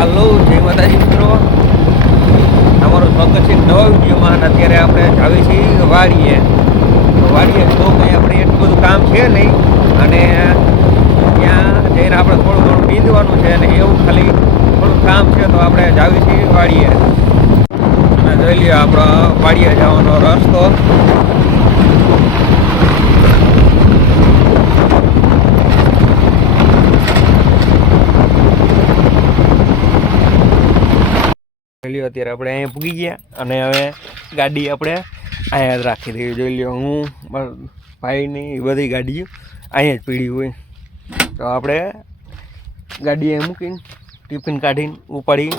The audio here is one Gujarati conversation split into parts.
હાલો જય માતાજી મિત્રો. અમારું સ્વાગત છે નવા વિડીયોમાં અને અત્યારે આપણે જાવી છીએ વાડીએ. વાડીએ તો કંઈ આપણે એટલું બધું કામ છે નહીં. અને ત્યાં જઈને આપણે થોડું ઘણું બીંધવાનું છે અને એવું ખાલી થોડું કામ છે તો આપણે જાવી છીએ વાડીએ. અને જોઈ લઈએ આપણો વાડીએ જવાનો રસ્તો. લ્યો અત્યારે આપણે અહીંયા પૂગી ગયા અને હવે ગાડી આપણે અહીંયા જ રાખી દઈએ. જોઈ લ્યો, હું ભાઈની એ બધી ગાડીઓ અહીંયા જ પીડી હોય. તો આપણે ગાડી અહીંયા મૂકીને ટિફિન કાઢીને ઉપાડી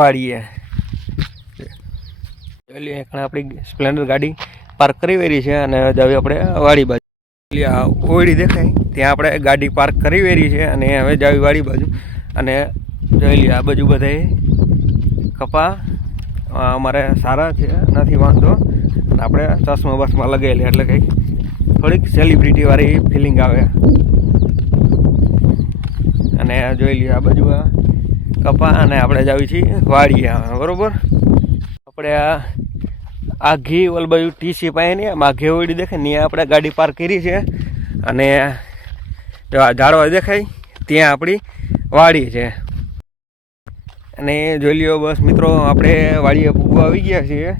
વાળીએ જોઈ અહીંયા આપણી સ્પ્લેન્ડર ગાડી પાર્ક કરી વેરી છે અને હવે આપણે વાડી બાજુ. આ ઓયડી દેખાય. ત્યાં આપણે ગાડી પાર્ક કરી વેરી છે અને હવે જાવી વાડી બાજુ. અને જોઈ લ્યો, આ બાજુ બધાએ કપા અમારે સારા છે, નથી વાંધો. અને આપણે ચશ્મા બસમાં લગાવેલી એટલે કંઈક થોડીક સેલિબ્રિટી વાળી ફિલિંગ આવે. અને જોઈ લઈએ આ બાજુ આ કપા, અને આપણે જાવી છીએ વાડીએ બરાબર? આપણે આ આ ઘી ઓલ બાજુ ટીસી પાસે નહીં આમાં ઘેવડી દેખાય ને આપણે ગાડી પાર્ક કરી છે. અને ઝાડવા દેખાય, ત્યાં આપણી વાડી છે. અને જોઈ લ્યો બસ મિત્રો, આપણે વાડીએ પૂગવા આવી ગયા છીએ.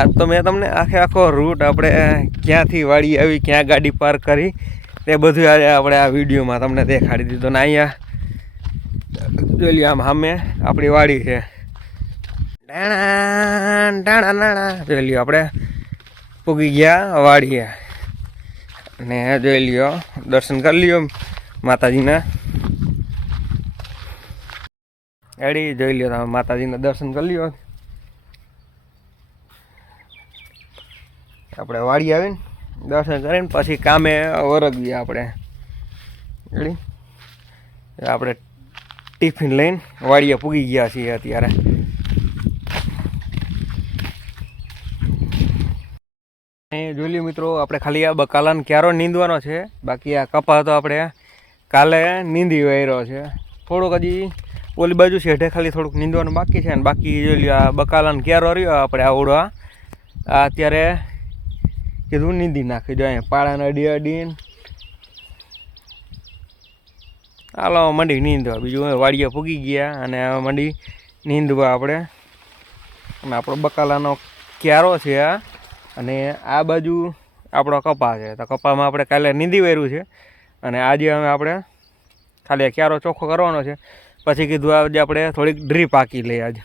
આજ તો મેં તમને આખે આખો રૂટ આપણે ક્યાંથી વાડી આવી, ક્યાં ગાડી પાર્ક કરી, તે બધું આજે આપણે આ વિડીયોમાં તમને દેખાડી દીધું. ને અહીંયા, જોઈ લ્યો આમ સામે આપણી વાડી છે. ડાણા ડાણા નાણા જોઈ લ્યો આપણે પૂગી ગયા વાડીએ. અને જોઈ લ્યો, દર્શન કરી લ્યો. માતાજીના. એડી જોઈ લ્યો તમે માતાજીના દર્શન કરી લ્યો. આપણે વાડી આવીને દર્શન કરીને પછી કામે વરગીએ આપણે. એડી? આપણે ટિફિન લઈને વાડીએ પૂગી ગયા છીએ અત્યારે. જોઈ મિત્રો, આપણે ખાલી આ બકાલાને ક્યારો નીંદવાનો છે. બાકી આ કપા તો આપણે કાલે નીંદી વાયરો છે. થોડુંક હજી ઓલી બાજુ શેઢે ખાલી થોડુંક નીંદવાનું બાકી છે અને બાકી જોઈ આ બકાલાને ક્યારો રહ્યો આપણે આવડો આ આ અત્યારે કીધું નીંદી નાખી દો અહીંયા, પાળાને અડી અડીને. હાલો મંડી નીંદવા, બીજું વાડીએ પૂગી ગયા અને મંડી નીંદવા આપણે. અને આપણો બકાલાનો ક્યારો છે આ. અને આ બાજુ આપણો કપા છે, તો કપામાં આપણે કાલે નીંદી વાર્યું છે. અને આજે અમે આપણે ખાલી ક્યારો ચોખ્ખો કરવાનો છે. પછી કીધું આજે આપણે થોડીક ડ્રીપ હાકી લઈએ આજે.